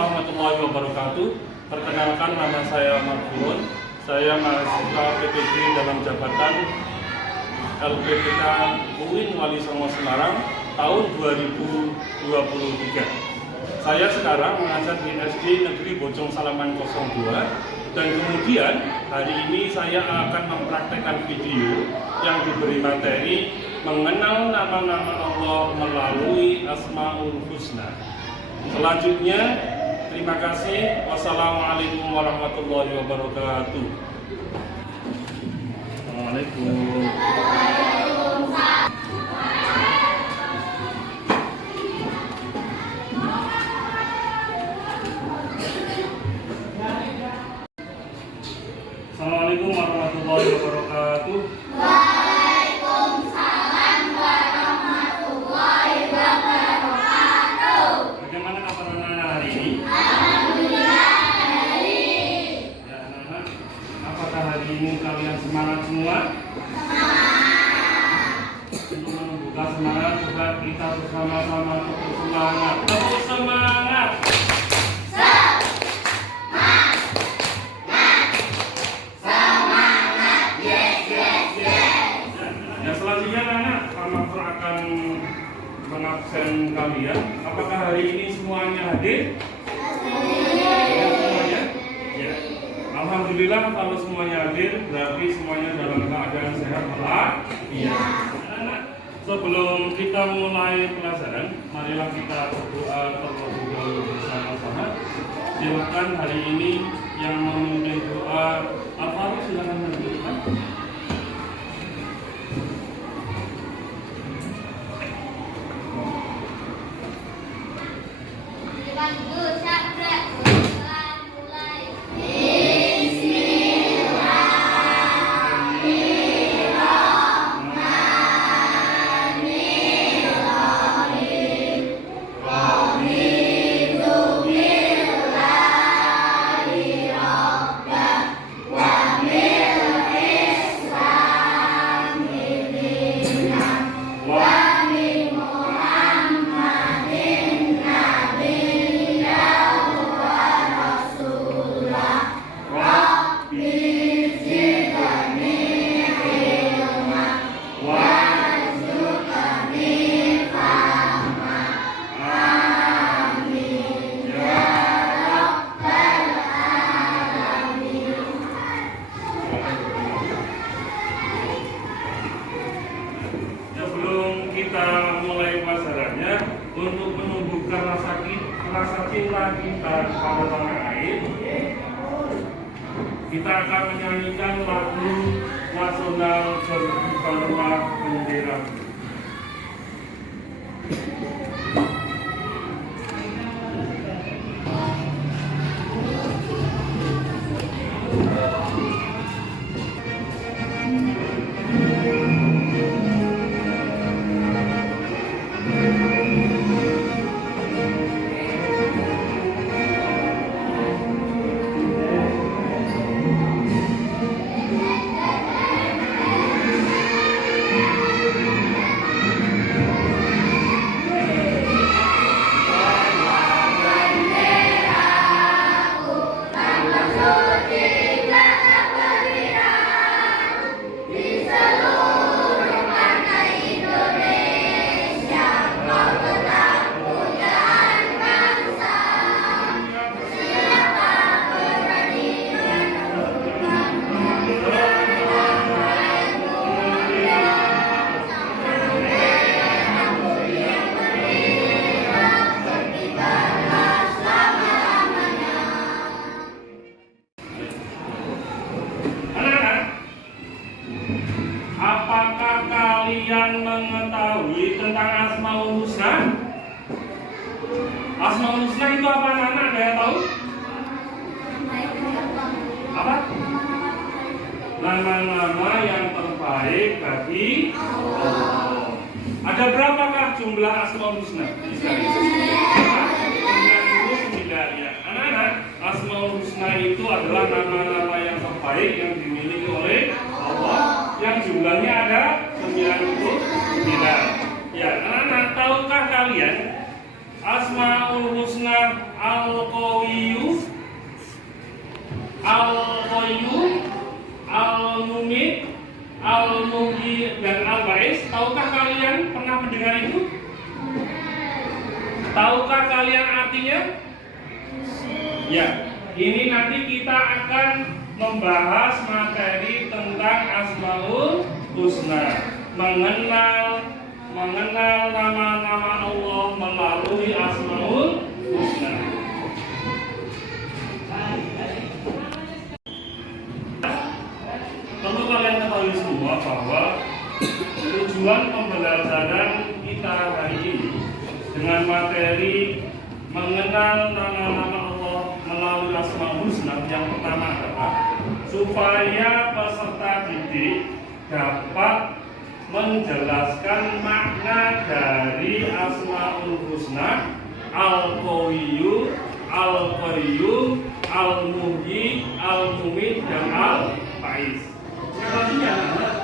warahmatullahi wabarakatuh. Perkenalkan, nama saya Marfun. Saya mahasiswa PPG dalam jabatan LPPK UIN Wali Songo Semarang tahun 2023. Saya sekarang mengajar di SD Negeri Bojong Salaman 02, dan kemudian hari ini saya akan mempraktekkan video yang diberi materi mengenal nama-nama Allah melalui Asmaul Husna. Selanjutnya, terima kasih. Wassalamualaikum warahmatullahi wabarakatuh. Assalamualaikum. Assalamualaikum warahmatullahi wabarakatuh. Waalaikumsalam warahmatullahi wabarakatuh. Bagaimana kabar anak-anak hari ini? Alhamdulillah baik. Ya anak-anak, apakah hari ini kalian semangat semua? Untuk menumbuhkan semangat, coba kita bersama-sama tepuk semangat. Tepuk semangat. Ya, selanjutnya anak, Pak Makfur akan mengabsen kalian. Apakah hari ini semuanya hadir? Ya, semuanya? Ya. Alhamdulillah, kalau semuanya hadir berarti semuanya dalam keadaan sehat walafiat. Anak-anak, sebelum kita mulai pelajaran, marilah kita berdoa terlebih dahulu bersama-sama. Silakan hari ini yang memimpin doa Al-Fatihah, silakan melanjutkan. Sebelum kita mulai pelajarannya, untuk menumbuhkan rasa cinta kita pada tanah air, kita akan menyanyikan lagu nasional berkibarlah bendera. Apakah kalian mengetahui tentang Asmaul Husna? Asmaul Husna itu apa anak-anak? Ada yang tahu? Apa? Nama-nama yang terbaik bagi Allah. Ada berapakah jumlah Asmaul Husna? 99 ya. Anak-anak, Asmaul Husna itu adalah nama-nama yang terbaik yang dimiliki oleh Allah, yang jumlahnya ada 99. Ya, anak-anak, tahukah kalian Asmaul Husna Allah Al-Qawiyyu, Al-Qayyum, Al-Mumit, Al-Muhyi, dan Al-Ba'is. Tahukah kalian pernah mendengar itu? Tahukah kalian artinya? Ya, ini nanti kita akan membahas materi tentang Asmaul Husna, mengenal nama-nama Allah melalui Asmaul Husna. Perlu kalian ketahui semua bahwa tujuan pembelajaran kita hari ini dengan materi mengenal nama-nama Allah melalui Asmaul Husna yang pertama adalah supaya peserta didik dapat menjelaskan makna dari Asmaul Husna, Al-Qawiyyu, Al-Qayyum, Al-Muhyi, Al-Mumit, dan Al-Ba'is. Selanjutnya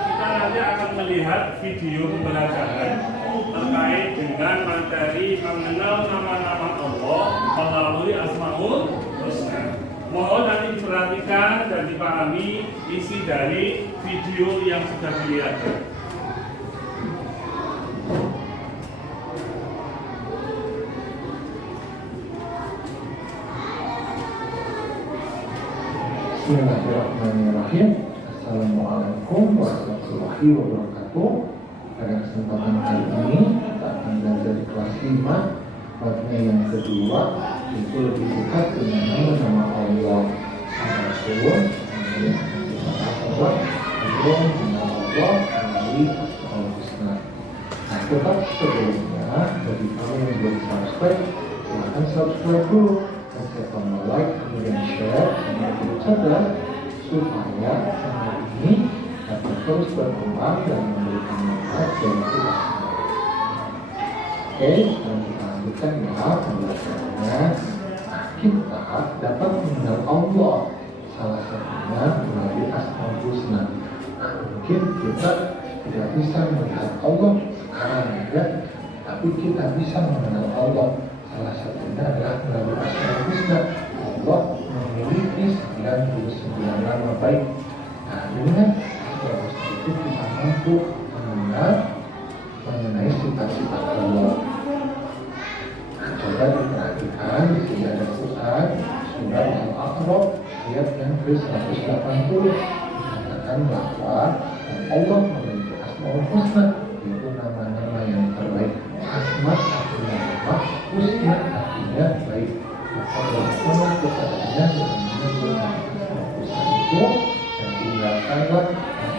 kita nanti akan melihat video pembelajaran terkait dengan materi mengenal nama-nama Allah melalui Asmaul Husna. Mohon nanti diperhatikan dan dipahami isi dari video yang sudah dilihat. Bismillahirrahmanirrahim. Assalamualaikum warahmatullahi wabarakatuh. Pada kesempatan kali ini kita akan belajar di kelas 5 babnya yang kedua, itu lebih dekat dengan nama-nama Allah. Adapun yang kita bahas adalah nama Allah melalui Asmaul Husna. Nah, tetap sebelumnya bagi kamu yang belum subscribe, silahkan subscribe dulu dan share tombol like, kemudian share dan cadang supaya channel ini dapat terus berkembang dan memberikan manfaat dan kita. Oke, sekarang kita lanjutkan ya pembelajarannya. Kita dapat mengenal Allah salah satunya melalui Asmaul Husna. Mungkin kita tidak bisa melihat Allah sekarang ya, tapi kita bisa mengenal Allah salah satunya adalah melalui Asmaul Husna. Allah memiliki 99 nama baik. Nah, dengan Asmaul Husna itu kita mampu mengenal mengenai sifat-sifat Allah. Nah, coba diperhatikan di sini ada Quran surat Al-A'raf ayat yang ke-180 mengatakan bahwa Allah memiliki Asmaul Husna, yaitu nama-nama yang terbaik. Asma artinya nama, husna artinya baik. Maka Allah kepadanya dengan menyebut Asmaul Husna itu dan tinggalkanlah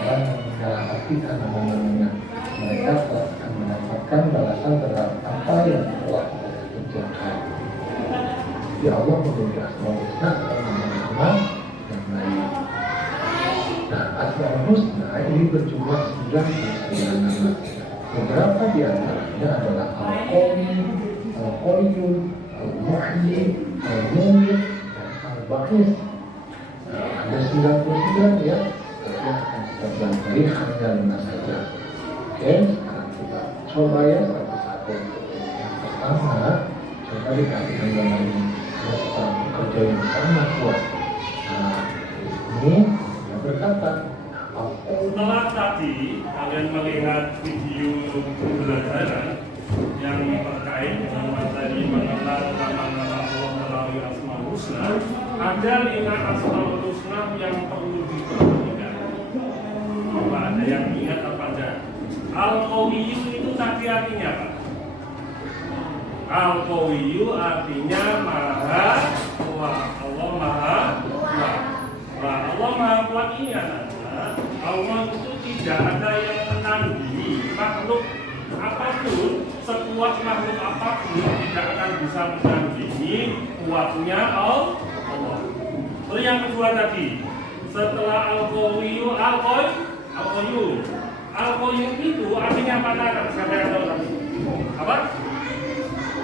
dan menghatikan nama-namanya. Mereka akan mendapatkan balasan terhadap apa yang telah mereka kerjakan. Ya Allah memiliki Asmaul Husna dan nama-nama yang baik. Nah, Asmaul Husna ini berjumlah 99 nama. Beberapa di antaranya adalah Al-Qayyum, Al-Qayyum, Al-Muhyi, Al-Mumit, dan Al-Ba'is. Ada 99 ya, tapi akan kita pelajari hanya 5 saja. Oke, sekarang kita coba ya satu-satu. Yang pertama, coba dikasihkan gambar ini. Ada seorang pekerja yang sangat kuat. Nah, ini dia berkata, Setelah tadi kalian melihat video pembelajaran yang terkait dengan materi mengenal nama-nama Allah melalui Asmaul Husna, ada 5 Asmaul Husna yang perlu diperhatikan. Apa ada yang ingat apa aja? Al-Qawiyyu itu tadi artinya apa? Al-Qawiyyu artinya maha kuat. Allah maha kuat. Nah, Allah maha kuat ini adalah Allah itu tidak ada yang menandingi makhluk apapun, sekuat makhluk apapun tidak akan bisa menandingi kuatnya Allah. Terus yang kedua tadi, setelah Al-Qawiyyu, Al-Qayyum. Al-Qayyum itu artinya apa? Siapa yang tahu tadi? Apa?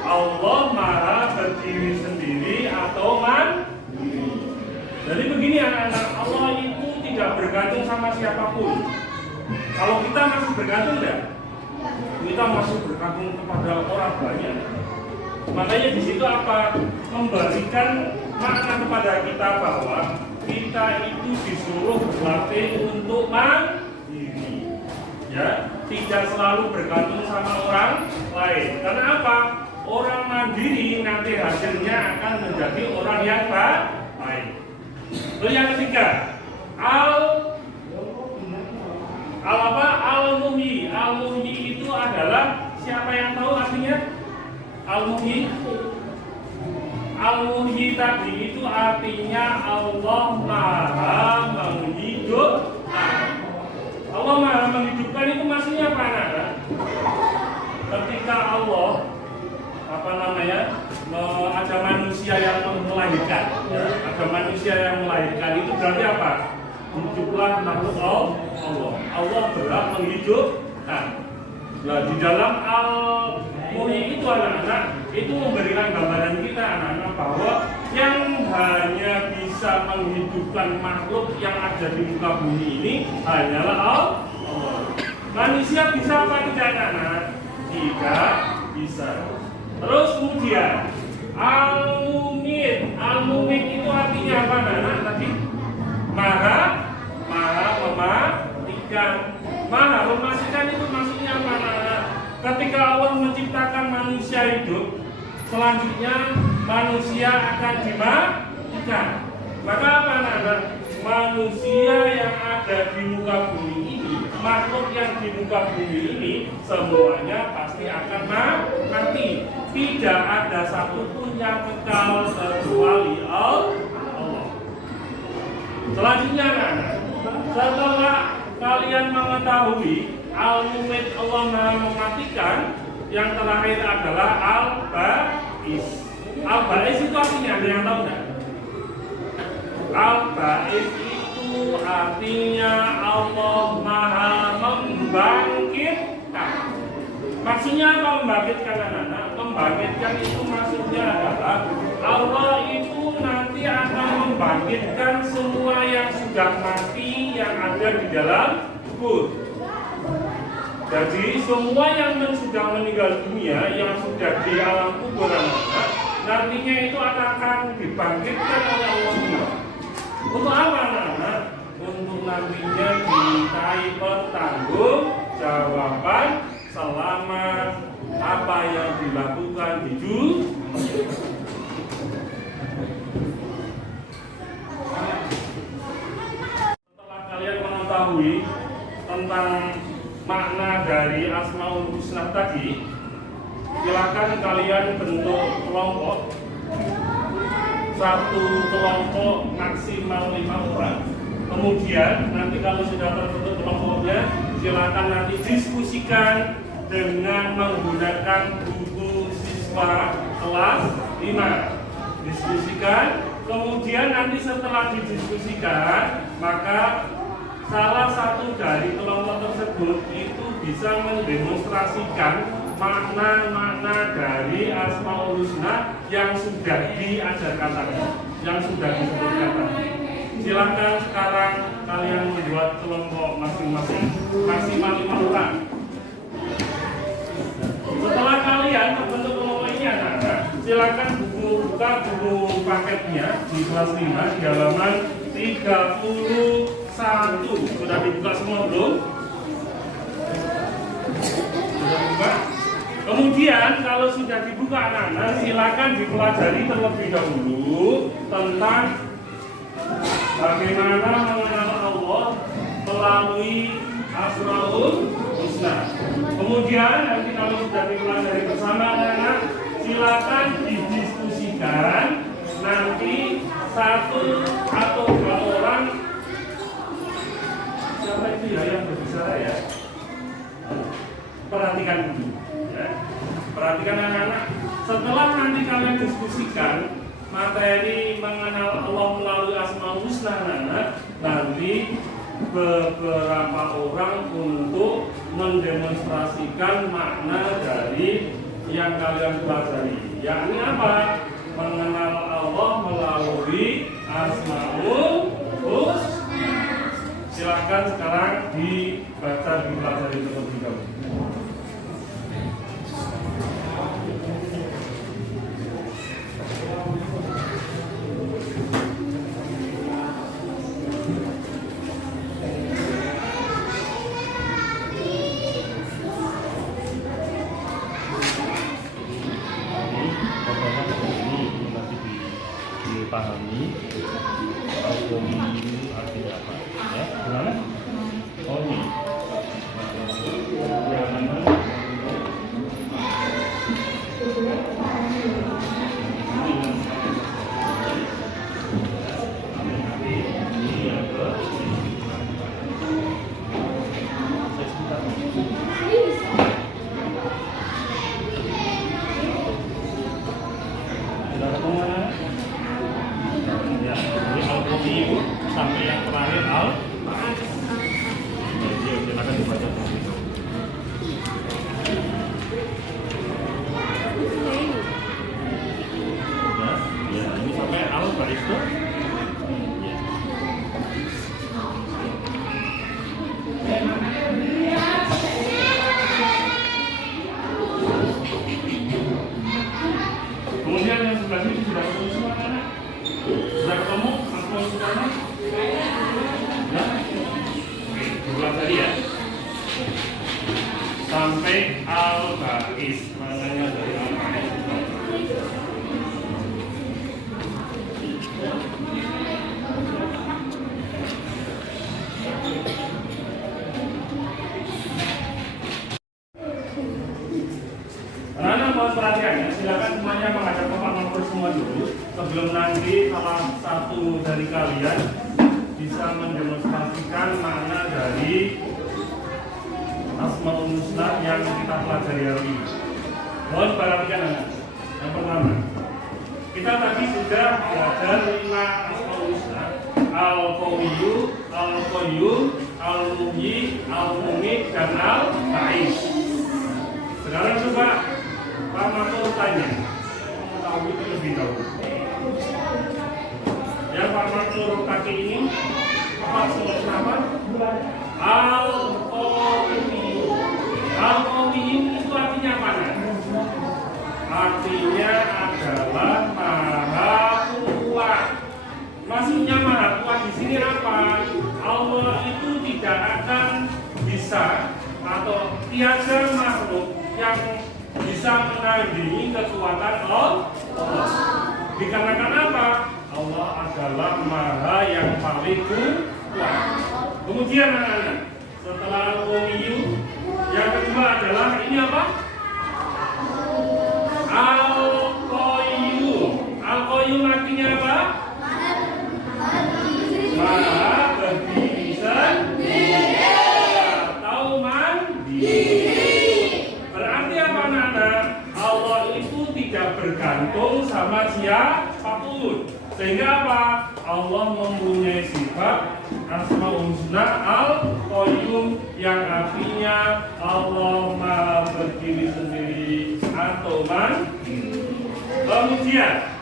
Allah maha berdiri sendiri atau mandiri. Jadi begini anak-anak, Allah itu tidak bergantung sama siapapun. Kalau kita masih bergantung ya, kita masih bergantung kepada orang banyak. Makanya di situ apa? Memberikan makna kepada kita bahwa kita itu disuruh berlatih untuk mandiri. Ya, tidak selalu bergantung sama orang lain. Karena apa? Orang mandiri nanti hasilnya akan menjadi orang yang baik. Lalu yang ketiga, al-muhyi. Al-muhyi itu adalah, siapa yang tahu artinya? Al-muhyi. Al-muhyi tadi itu artinya Allah Maha menghidupkan. Allah Maha menghidupkan itu maksudnya apa, anak? Ketika Allah ada manusia yang melahirkan, ya, ada manusia yang melahirkan, itu berarti apa? Hiduplah makhluk Allah. Allah berhak menghidupkan. Nah, di dalam al-muhyi itu anak-anak itu memberikan gambaran kita anak-anak bahwa yang hanya bisa menghidupkan makhluk yang ada di muka bumi ini hanyalah Allah. Manusia bisa apa tidak anak-anak? Tidak bisa. Terus kemudian al-mumit. Al-mumit itu artinya apa anak-anak tadi? Maha mematikan. Maha mematikan itu maksudnya apa anak-anak? Ketika Allah menciptakan manusia hidup, selanjutnya manusia akan dimatikan. Maka apa anak-anak? Manusia yang ada di muka bumi ini, makhluk yang di muka bumi ini, semuanya pasti akan mati. Tidak ada satupun yang kekal kecuali Allah. Selanjutnya anak-anak, setelah kalian mengetahui al-mumit Allah Maha mematikan, yang terakhir adalah al-ba'is. Al-ba'is itu artinya ada yang tahu enggak? Al-ba'is itu artinya Allah Maha membangkitkan. Maksudnya apa membangkitkan anak-anak? Membangkitkan itu maksudnya adalah Allah itu nanti akan membangkitkan semua yang sudah mati yang ada di dalam kubur. Jadi semua yang sudah meninggal dunia, yang sudah di alam kubur anak-anak, nantinya itu akan dibangkitkan oleh Allah. Untuk apa anak-anak? Untuk nantinya dimintai pertanggungjawaban selama apa yang dilakukan di dunia. Setelah kalian mengetahui tentang makna dari Asmaul Husna tadi, silakan kalian bentuk kelompok. Satu kelompok maksimal 5 orang. Kemudian nanti kalau sudah terbentuk kelompoknya, silakan nanti diskusikan dengan menggunakan buku siswa kelas 5. Diskusikan, kemudian nanti setelah didiskusikan, maka salah satu dari kelompok tersebut itu bisa mendemonstrasikan makna-makna dari Asmaul Husna yang sudah diajarkan tadi, yang sudah disebutkan tadi. Silakan sekarang kalian membuat kelompok masing-masing, maksimal 5 orang. Setelah kalian membentuk kelompok ini anak-anak, silakan buka buku paketnya di kelas 5 di halaman 31. Sudah dibuka semua belum? Sudah dibuka? Kemudian kalau sudah dibuka anak-anak, silakan dipelajari terlebih dahulu tentang bagaimana mengenal Allah melalui Asmaul Husna. Kemudian nanti kalau sudah dipelajari bersama anak-anak, silakan didiskusikan. Nanti 1 atau 2 orang, siapa itu ya yang berbicara ya? Perhatikan dulu. Ya. Perhatikan anak-anak. Setelah nanti kalian diskusikan materi mengenal Allah melalui Asmaul Husna anak-anak, nanti beberapa orang untuk mendemonstrasikan makna dari yang kalian pelajari. Yakni apa? Mengenal Allah melalui Asmaul Husna. Silakan sekarang dibaca, dipelajari terlebih dahulu. Al-Qawiyu artinya apa? Ya, gimana? Oh ini. Sudah ketemu mana? Ya, ini Al-Qawiyu sampai yang terakhir Al-Ma'ad. Jadi silakan dibaca dulu. Ya, ini sampai Al-Ba'is tuh. Ya. Kemudian yang sebelah sini sudah ketemu semua anak? Sudah ketemu? Aku sukanya? Ya? Berulang tadi ya? Sampai Al-Ba'is. Maknanya dari Al-Ba'is. Anak-anak mau perhatian ya, silakan semuanya menghadap ke Pak Makmur semua dulu sebelum nanti salah satu dari kalian bisa mendemonstrasikan makna dari Asmaul Husna yang kita pelajari hari ini. Mohon perhatikan anak. Yang pertama, kita tadi sudah belajar 5 Asmaul Husna: Al-Qawiyu, Al-Qayyum, Al-Muhyi, Al-Mumit, dan Al-Ba'is. Sekarang coba Pak Makmur tanya, tahu itu lebih tahu. Ya Pak Makmur kaki ini apa sebut nama? Al-Qawiyu. Al-Qawiyu itu artinya apa? Artinya adalah maha kuat. Maksudnya maha kuat di sini apa? Allah itu tidak akan bisa atau tiada makhluk yang bisa menandingi kekuatan Allah. Dikarenakan apa? Allah adalah maha yang paling kuat. Kemudian anak-anak, setelah Al-Qawiyu, yang kedua adalah ini apa? Al-Qayyum. Al-Qayyum artinya apa? Maha berdiri sendiri atau mandiri. Berarti apa anak-anak? Allah itu tidak bergantung sama siapapun. Sehingga apa? Allah mempunyai sifat Asmaul Husna Al-Qayyum yang artinya Allah Maha berdiri sendiri atau mandiri. Kemudian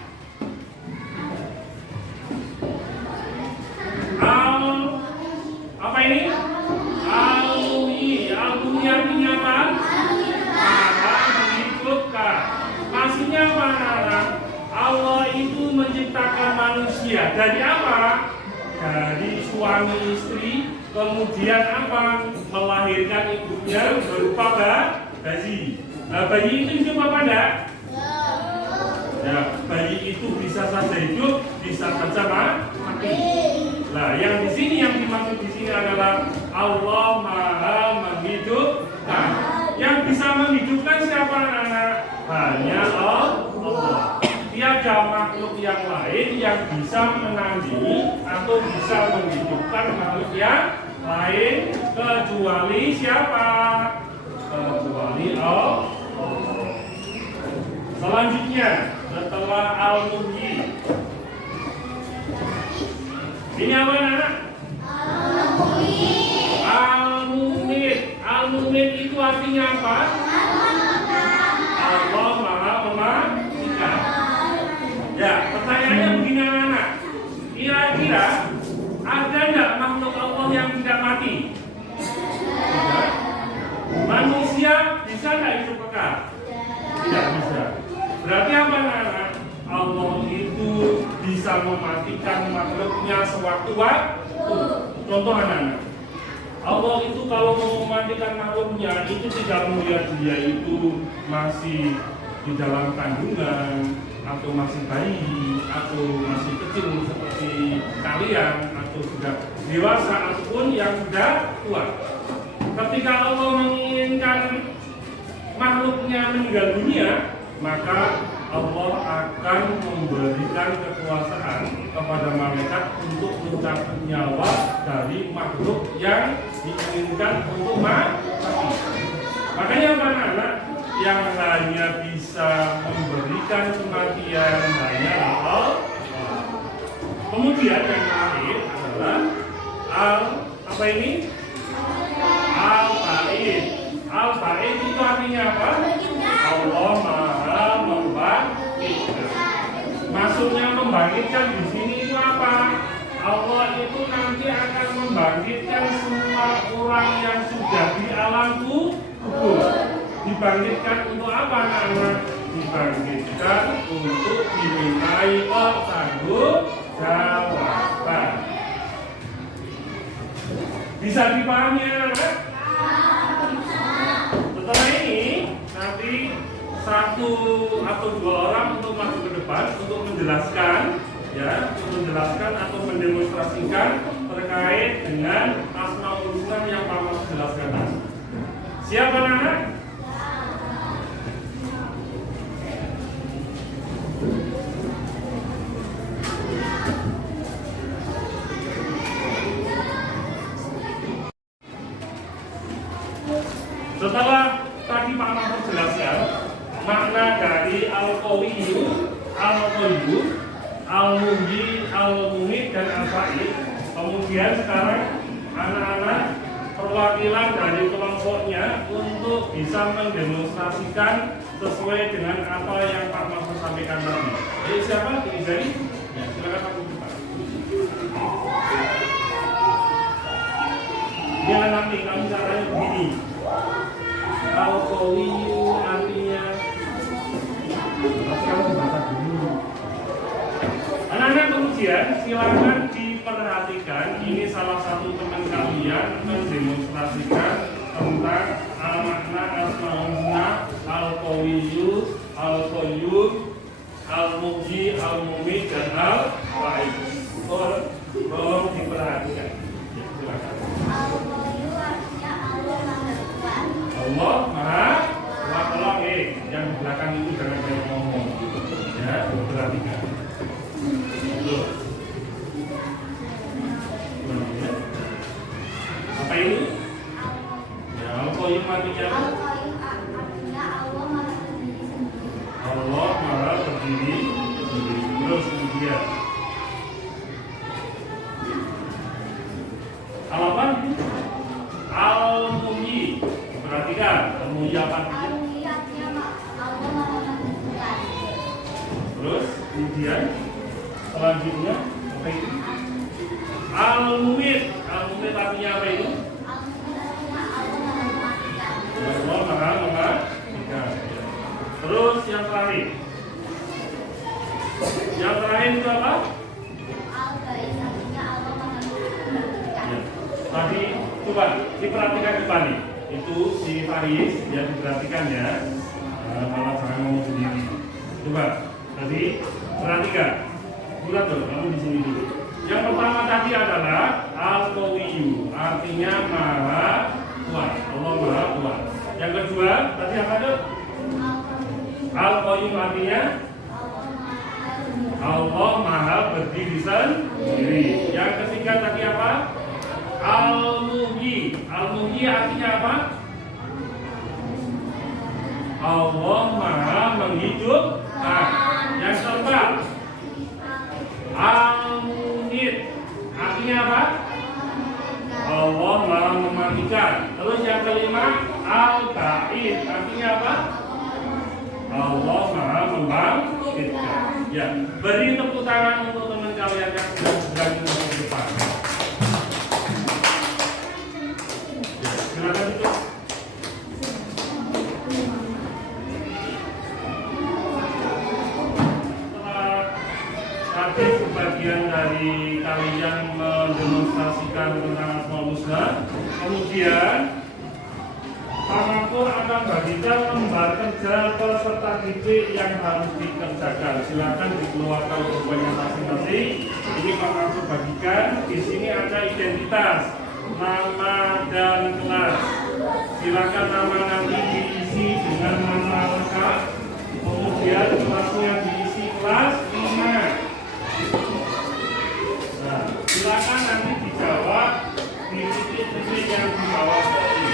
apa ini? Al-Muhyi. Al-Muhyi artinya apa? Maha menghidupkan. Maksudnya apa anak-anak? Allah itu menciptakan manusia dari apa? Dari suami istri, kemudian apa? Melahirkan ibunya berupa bayi. Nah, bayi itu hidup apa enggak? Ya, bayi itu bisa saja hidup, bisa saja mati. Nah, yang di sini yang dimaksud di sini adalah Allah Maha menghidupkan. Yang bisa menghidupkan siapa anak-anak? Hanya Allah. Tiada makhluk yang lain yang bisa menandingi atau bisa menghidupkan makhluk yang lain kecuali siapa? Kecuali Allah. Selanjutnya setelah Al-Muhyi, ini apa anak? Al-Mumit. Al-Mumit itu artinya apa? Allah Maha mematikan. Ya, pertanyaannya begini anak. Kira-kira ada enggak makhluk Allah yang tidak mati? Tidak. Manusia bisa enggak hidup kekal? Tidak bisa. Berarti apa anak? Allah itu bisa mematikan makhluknya sewaktu-waktu. Contoh anak-anak, Allah itu kalau mau mematikan makhluknya itu tidak melihat dia itu masih di dalam kandungan atau masih bayi atau masih kecil seperti kalian, atau sudah dewasa ataupun yang sudah tua. Ketika Allah menginginkan makhluknya meninggal dunia, maka Allah akan memberikan kekuasaan kepada malaikat untuk mencabut nyawa dari makhluk yang diinginkan untuk mati. Makanya anak-anak yang hanya bisa memberikan kematian hanyalah Allah. Kemudian yang terakhir adalah apa ini? Al-Ba'id. Al-Ba'id itu artinya apa? Allah Maha membangkitkan. Maksudnya membangkitkan di sini itu apa? Allah itu nanti akan membangkitkan semua orang yang sudah di alam kubur. Dibangkitkan untuk apa, anak-anak? Dibangkitkan untuk dimintai pertanggungjawaban. Bisa dipahami, anak-anak? Setelah ini nanti satu atau dua orang untuk masuk ke depan untuk menjelaskan, ya, untuk menjelaskan atau mendemonstrasikan terkait dengan Asmaul Husna yang Pak Mas jelaskan tadi. Siapa, anak-anak? Setelah tadi Pak Mahfud jelaskan makna dari Al-Qawiyyu, Al-Qayyum, Al-Muhyi, Al-Mumit, dan Al-Ba'id, kemudian sekarang anak-anak perwakilan dari kelompoknya untuk bisa mendemonstrasikan sesuai dengan apa yang Pak Mahfud sampaikan tadi. Jadi siapa? Jadi ya, silakan Pak Mahfud. Ya, nanti kami caranya begini. Al-Qawiyyu artinya anak-anak, kemudian silakan diperhatikan. Ini salah satu teman kalian mendemonstrasikan tentang makna Asmaul Husna, Al-Qawiyyu, Al-Qayyum, Al-Muhyi, Al-Mumit, dan Al-Ba'id. Tolong diperhatikan. Ya, silakan. Allah Maha Kuat. Tolong yang di belakang itu jangan banyak ngomong, ya, perhatikan. Apa ini? Ya, Al-Qayyum artinya Allah Maha berdiri sendiri. Terus kemudian apa? Al-Muhyi. Perhatikan, Al-Muhyi apa artinya? Terus kemudian selanjutnya apa itu? Al-Mumit. Al-Mumit artinya apa itu? Allah Maha mematikan. Terus yang terakhir. Yang terakhir itu apa? Ya. Tadi coba diperhatikan kembali. Itu si Faris, ya, diperhatikan ya. Malah jangan ngomong sendiri. Coba tadi perhatikan. Bulat dong, kamu di sini dulu. Yang pertama tadi adalah Al-Qawiyyu, artinya Maha Kuat. Allah Maha Kuat. Yang kedua tadi apa tuh? Al-Qayyum artinya Allah Maha berdiri sendiri. Yang ketiga tadi apa? Al-Muhyi. Al-Muhyi artinya apa? Allah Maha menghidupkan. Yang keempat, Al-Mumit artinya apa? Allah Maha mematikan. Terus yang kelima, Al-Ba'id artinya apa? Allah Maha membangkitkan. Ya, beri tepuk tangan untuk teman kalian yang sedang berani untuk ke depan. Ya, silakan itu. Tadi sebagian dari kalian mendemonstrasikan tentang Asmaul Husna, kemudian Pak Mapur akan bagikan lembar kerja peserta didik yang harus dikerjakan. Silakan dikeluarkan bukunya masing-masing. Ini Pak Mapur bagikan. Di sini ada identitas, nama dan kelas. Silakan nama nanti diisi dengan nama lengkap. Kemudian kelasnya diisi kelas 5. Nah, silakan nanti dijawab di titik-titik yang di bawah tadi.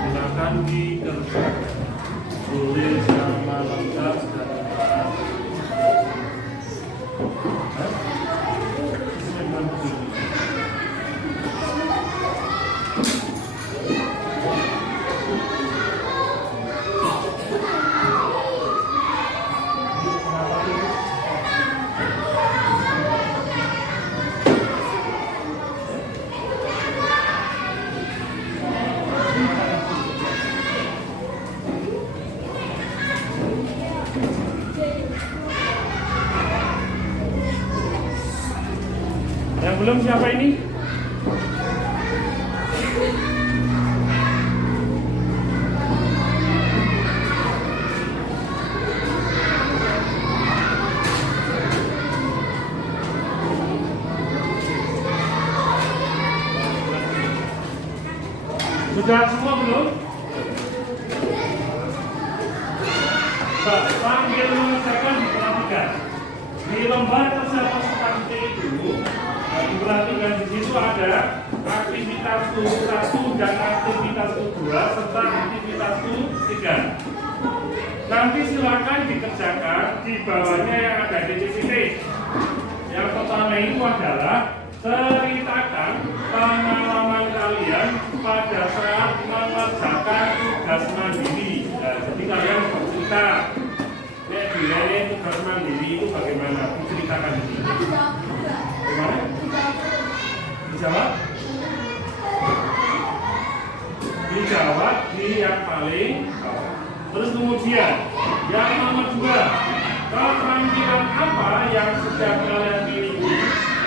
Silakan dikerjakan. Tulis nama lengkap dan kelas. Yang belum siapa ini? Sudah semua belum? Sambil mengerjakan diperhatikan. Di lembar kerja peserta didik itu diperhatikan di situ ada aktivitas 1 dan aktivitas 2 serta aktivitas 3. Nanti silakan dikerjakan di bawahnya yang ada titik-titik. Yang pertama itu adalah ceritakan pengalaman kalian pada saat mengerjakan tugas mandiri. Nah, jadi kalian bercerita. Nilai tugas mandiri itu bagaimana? Diceritakan di sini. Bagaimana? Dijawab? Dijawab di yang paling bawah. Terus kemudian yang nomor 2, keterampilan apa yang sudah kalian miliki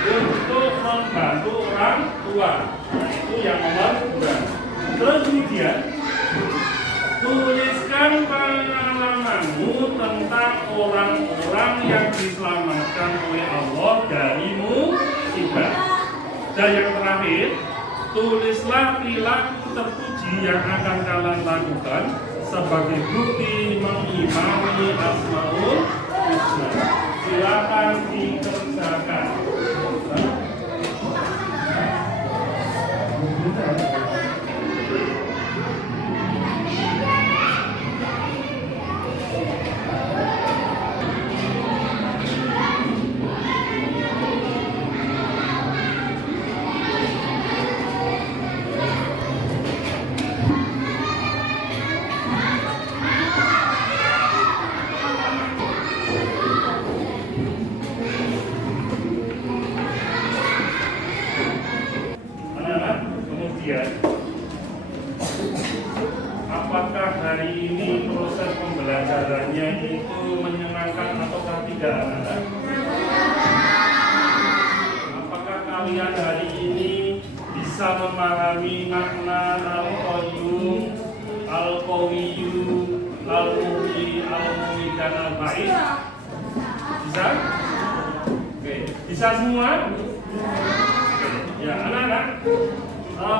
untuk membantu orang tua? Nah, itu yang nomor 2. Terus kemudian tuliskan pengalamanmu tentang orang-orang yang diselamatkan oleh Allah dari musibah. Dan yang terakhir, tulislah perilaku terpuji yang akan kalian lakukan sebagai bukti mengimani Asmaul Husna. Silakan dikerjakan. Apakah hari ini proses pembelajarannya itu menyenangkan ataukah tidak? Apakah kalian hari ini bisa memahami makna Al-Qayyum, Al-Qawiyyu, Al-Muhyi, Al-Muhyi, dan Al-Ba'id? Bisa? Oke. Bisa semua? Oke. Ya, anak-anak,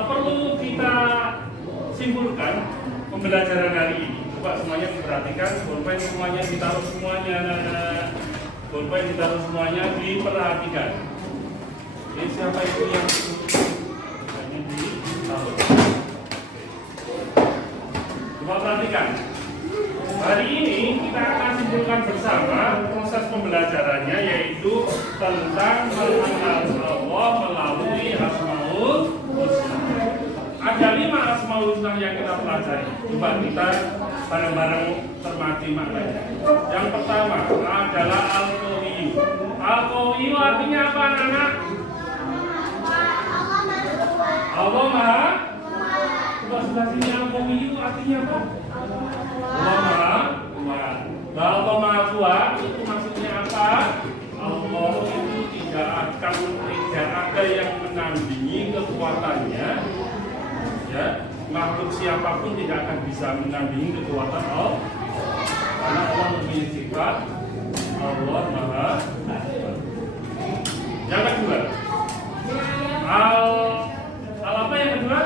perlu kita simpulkan pembelajaran hari ini. Coba semuanya diperhatikan, bolpen semuanya ditaruh semuanya, bolpen ditaruh semuanya, diperhatikan. Ini siapa itu yang bolpennya ditaruh? Coba perhatikan. Hari ini kita akan simpulkan bersama proses pembelajarannya, yaitu tentang mengenal Allah melalui Asmaul Husna. Ada 5 Asmaul Husna yang kita pelajari. Coba kita bareng-bareng cermati maknanya. Yang pertama adalah Al-Qawiyyu. Al-Qawiyyu. Al-Qawiyyu artinya apa anak-anak? Allah Maha. Coba sebelah sini Al-Qawiyyu artinya apa? Allah Maha kuat. Nah, Allah Maha kuat itu maksudnya apa? Allah itu tidak ada yang menandingi kekuatannya. Ya, makhluk siapapun tidak akan bisa menandingi kekuatan Allah. Karena Allah memiliki sifat Allah Maha kuat. Yang kedua, al apa yang kedua?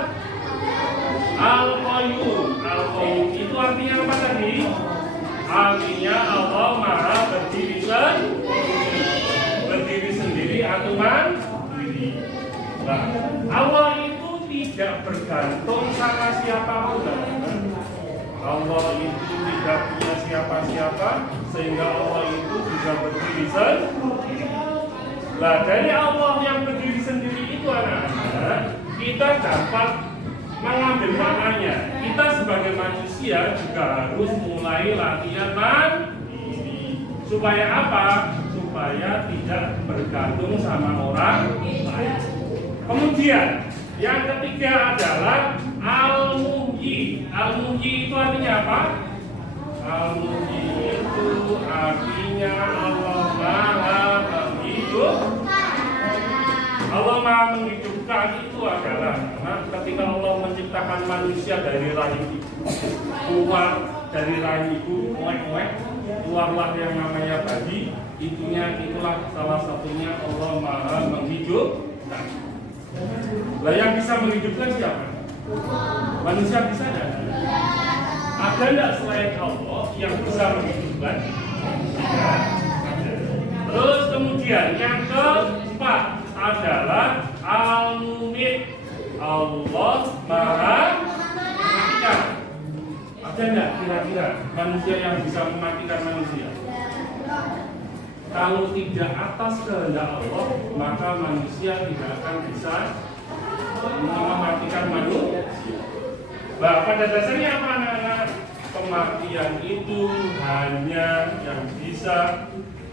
Al-Qayyum. Al-Qayyum itu artinya apa tadi? Artinya Allah Maha berdiri sendiri atau mandiri. Nah, Allah itu tidak bergantung sama siapapun. Allah itu tidak punya siapa-siapa sehingga Allah itu bisa berdiri sendiri. Nah, dari Allah yang berdiri sendiri itu anak-anak, kita dapat mengambil maknanya. Kita sebagai manusia juga harus mulai latihan mandiri. Supaya apa? Supaya tidak bergantung sama orang lain. Kemudian yang ketiga adalah Al-Muhyi. Al-Muhyi itu artinya apa? Al-Muhyi itu artinya Allah Maha menghidupkan. Allah Maha menghidupkan itu adalah ketika Allah menciptakan manusia dari rahim ibu, keluar dari rahim ibu, keluarlah yang namanya bayi, itulah salah satunya Allah Maha menghidupkan. Lah yang bisa menghidupkan siapa? Manusia bisa enggak? Ada enggak selain Allah yang bisa menghidupkan? Tidak. Terus kemudian yang keempat adalah Al-Mumit. Allah Maha mematikan. Ada enggak kira-kira manusia yang bisa mematikan manusia? Kalau tidak atas kehendak Allah, maka manusia tidak akan bisa mematikan manusia. Bah, pada dasarnya apa anak-anak? Kematian itu hanya yang bisa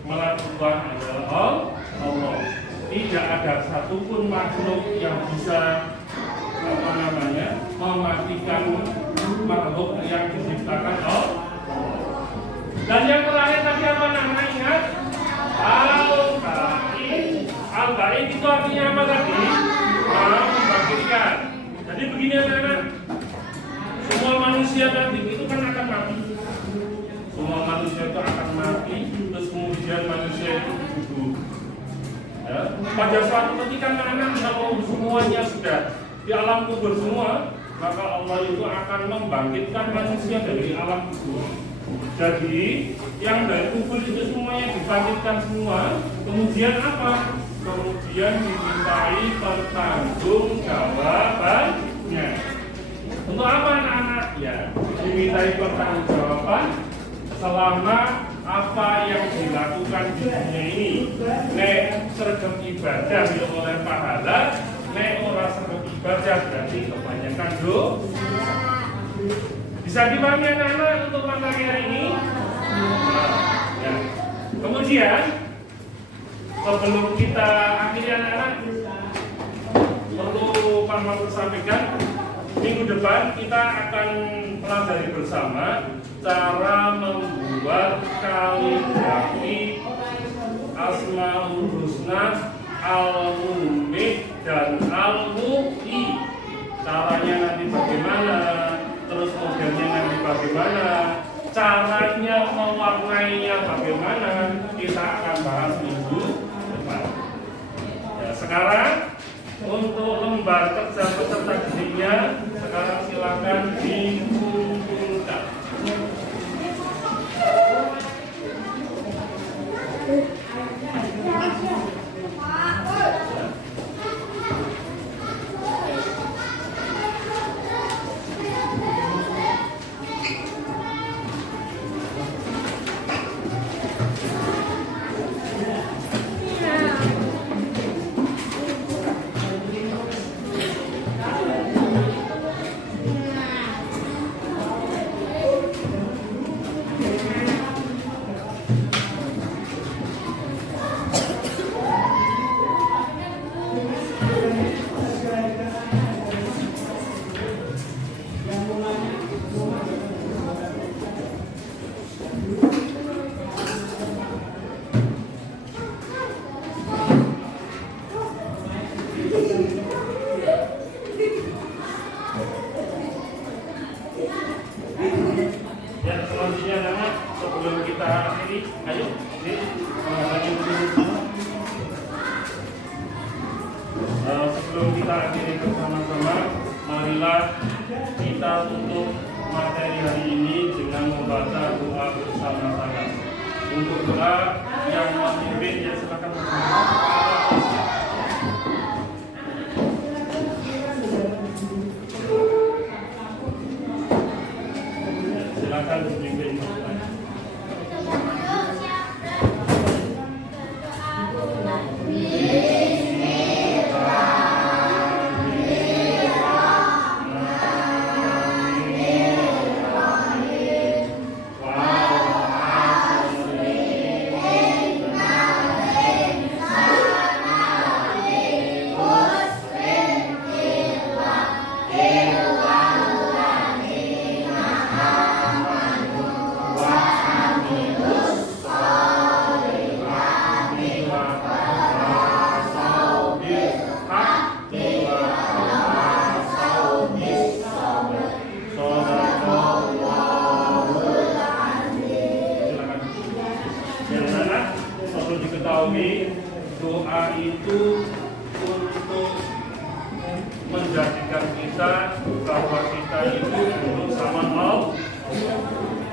melakukan adalah Allah. Tidak ada satupun makhluk yang bisa mematikan makhluk yang diciptakan Allah. Dan yang terakhir tadi apa anak-anak ingat? Al-Ba'id. Al-Ba'id itu artinya apa tadi? Membangkitkan. Jadi begini anak-anak, semua manusia nanti itu kan akan mati. Semua manusia itu akan mati, terus kemudian manusia itu hidup. Ya. Pada suatu ketika anak-anak kalau semuanya sudah di alam kubur semua, maka Allah itu akan membangkitkan manusia dari alam kubur. Jadi yang dari kubur itu semuanya dibangkitkan semua. Kemudian apa? Kemudian dimintai pertanggungjawabannya. Untuk apa anak-anak? Ya, dimintai pertanggungjawaban selama apa yang dilakukan di dunia ini. Nek sergap ibadah oleh pahala, nek ora sergap ibadah berarti kebanyakan dosa. Bisa dipahami anak-anak untuk materi hari ini? Ya. Kemudian sebelum kita akhiri anak-anak, perlu Pak Mahfud sampaikan, minggu depan kita akan pelajari bersama cara membuat kaligrafi Asmaul Husna, Al-Mumit dan Al-Muhyi. Caranya nanti bagaimana? Terus modelnya nanti bagaimana, caranya mewarnainya bagaimana, kita akan bahas minggu depan. Ya, sekarang untuk lembar kerja peserta didiknya, sekarang silakan dikumpulkan. kita akhiri. Ayo, pembahasannya dulu. Sebelum kita akhiri bersama-sama, marilah kita tutup materi hari ini dengan membaca doa bersama-sama. Untuk doa yang memimpin, ya silakan. Silakan memimpin. Doa itu untuk menjadikan kita bahwa kita itu butuh sama Allah.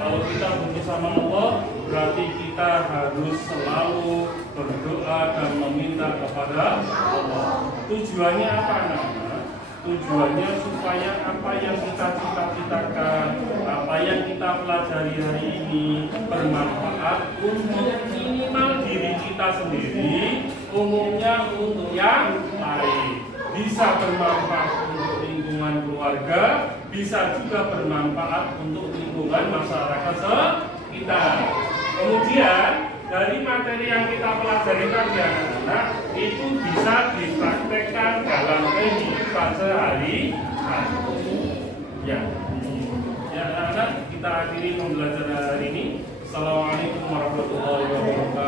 Kalau kita butuh sama Allah, berarti kita harus selalu berdoa dan meminta kepada Allah. Tujuannya apa, anak-anak? Tujuannya supaya apa yang kita cita-citakan, apa yang kita pelajari hari ini bermanfaat untuk minimal diri kita sendiri, umumnya untuk yang lain. Bisa bermanfaat untuk lingkungan keluarga, bisa juga bermanfaat untuk lingkungan masyarakat sekitar. Kemudian dari materi yang kita pelajari tadi, anak-anak, itu bisa dipraktekkan dalam kehidupan sehari-hari. Ya, anak-anak, kita akhiri pembelajaran hari ini. Assalamualaikum warahmatullahi wabarakatuh.